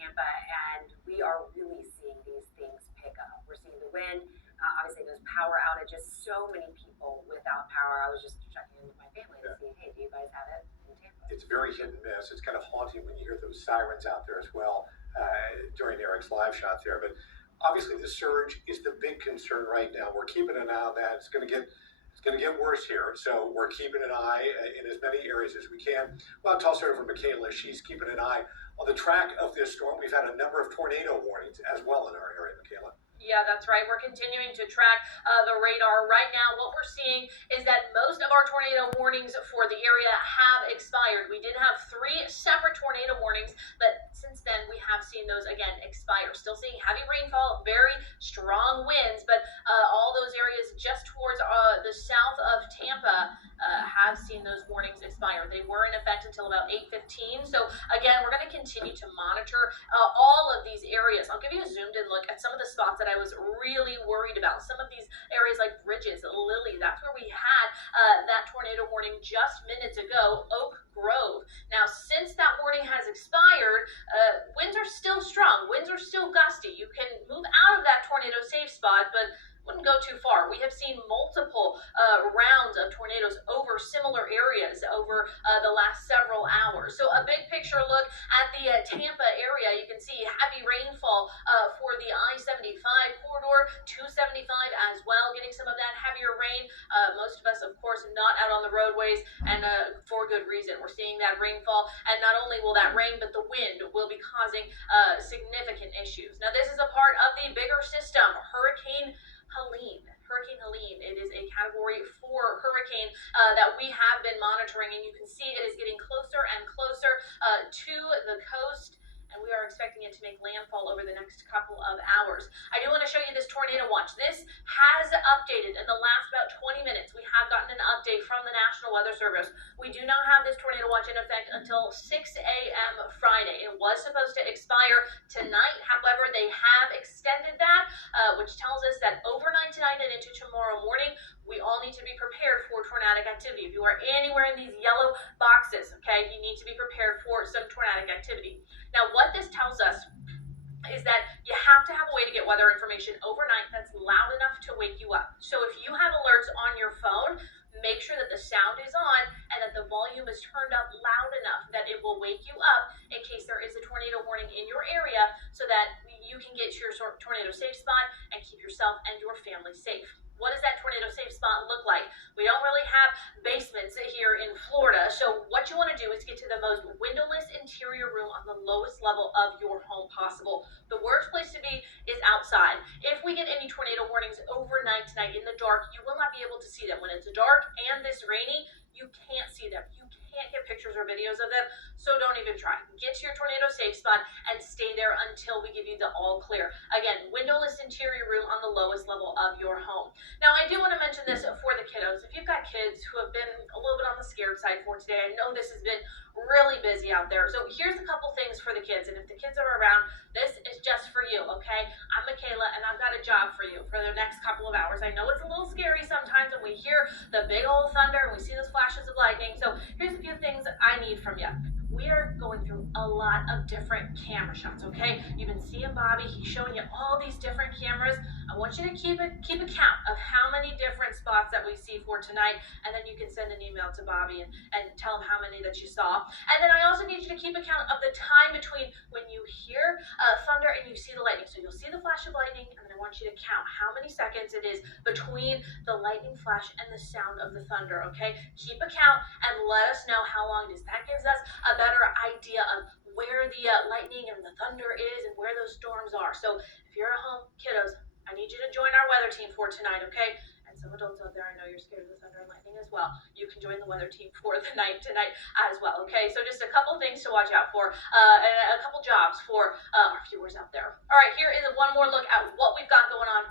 Tampa, and we are really seeing these things pick up. We're seeing the wind, obviously those power outages, so many people without power. I was just checking in with my family to see, hey, do you guys have it in Tampa? It's very hit and miss. It's kind of haunting when you hear those sirens out there as well during Eric's live shot there. But obviously, the surge is the big concern right now. We're keeping an eye on that. It's going to get worse here, so we're keeping an eye in as many areas as we can. Well, I'll toss it over to Michaela. She's keeping an eye on the track of this storm. We've had a number of tornado warnings as well in our area, Michaela. Yeah, that's right. We're continuing to track the radar. Right now, what we're seeing is that most of our tornado warnings for the area have expired. We did have 3 separate tornado warnings, but since then we have seen those again expire. Still seeing heavy rainfall, very strong winds, but all those areas just towards the south of Tampa have seen those warnings expire. They were in effect until about 8:15. So again, we're going to continue to monitor all of these areas. I'll give you a zoomed in look at some of the spots that I was really worried about. Some of these areas like Bridges, Lily, that's where we had that tornado warning just minutes ago. Oak Grove. Now, since that warning has expired, winds are still strong. Winds are still gusty. You can move out of that tornado safe spot, but wouldn't go too far. We have seen multiple rounds of tornadoes over similar areas over the last several hours. So a big picture look at the Tampa area. You can see heavy rainfall for the I-75 corridor, 275 as well, getting some of that heavier rain. Most of us, of course, not out on the roadways, and for good reason. We're seeing that rainfall, and not only will that rain, but the wind will be causing significant issues. Now, this is a part of the bigger system, Hurricane Helene. Hurricane Helene. It is a Category 4 hurricane that we have been monitoring, and you can see it is getting closer and closer to the coast, and we are expecting it to make landfall over the next couple of hours. I do want to show you this tornado watch. This has updated in the last about 20 minutes. We have gotten an update from the National Weather Service. We do not have this tornado watch in effect until 6 a.m. Friday. It was supposed to expire tonight. However, they have extended that, which tells us that overnight tonight and into tomorrow morning, we all need to be prepared for tornadic activity. If you are anywhere in these yellow boxes, okay, you need to be prepared for some tornadic activity. Now, what this tells us is that you have to have a way to get weather information overnight that's loud enough to wake you up. So if you have alerts on your phone, make sure that the sound is on and that the volume is turned up loud enough that it will wake you up in case there is a tornado warning in your area, so that you can get to your tornado safe spot and keep yourself and your family safe. What does that tornado safe spot look like? We don't really have basements here in Florida, so what you want to do is get to the most windowless interior room on the lowest level of your home possible. The worst place to be is outside. If we get any tornado warnings overnight tonight in the dark, you will not be able to see them. When it's dark and this rainy, you can't see them. You can't get pictures or videos of them, so don't even try. Get to your tornado safe spot and stay there until we give you the all clear. Again, windowless interior room on the lowest level of your home. Now, I do want to mention this for the kiddos. If you've got kids who have been a little bit on the scared side for today, I know this has been really busy out there. So here's a couple things for the kids, and if the kids are around, this is just for you, okay? I'm Michaela, and I've got a job for you for the next couple of hours. I know it's a little scary sometimes when we hear the big old thunder and we see those flashes of lightning. So here's a few things I need from you. We are going through a lot of different camera shots, okay? You've been seeing Bobby. He's showing you all these different cameras. I want you to keep a count of how many different spots that we see for tonight, and then you can send an email to Bobby and tell him how many that you saw. And then I also need you to keep a count of the time between when you hear thunder and you see the lightning. So you'll see the flash of lightning, and then I want you to count how many seconds it is between the lightning flash and the sound of the thunder, okay? Keep a count and let us know how long it is. That gives us a better idea of where the lightning and the thunder is and where those storms are. So if you're at home, kiddos, I need you to join our weather team for tonight, okay? And some adults out there, I know you're scared of the thunder and lightning as well. You can join the weather team for the night tonight as well, okay? So just a couple things to watch out for, and a couple jobs for our viewers out there. All right, here is one more look at what we've got going on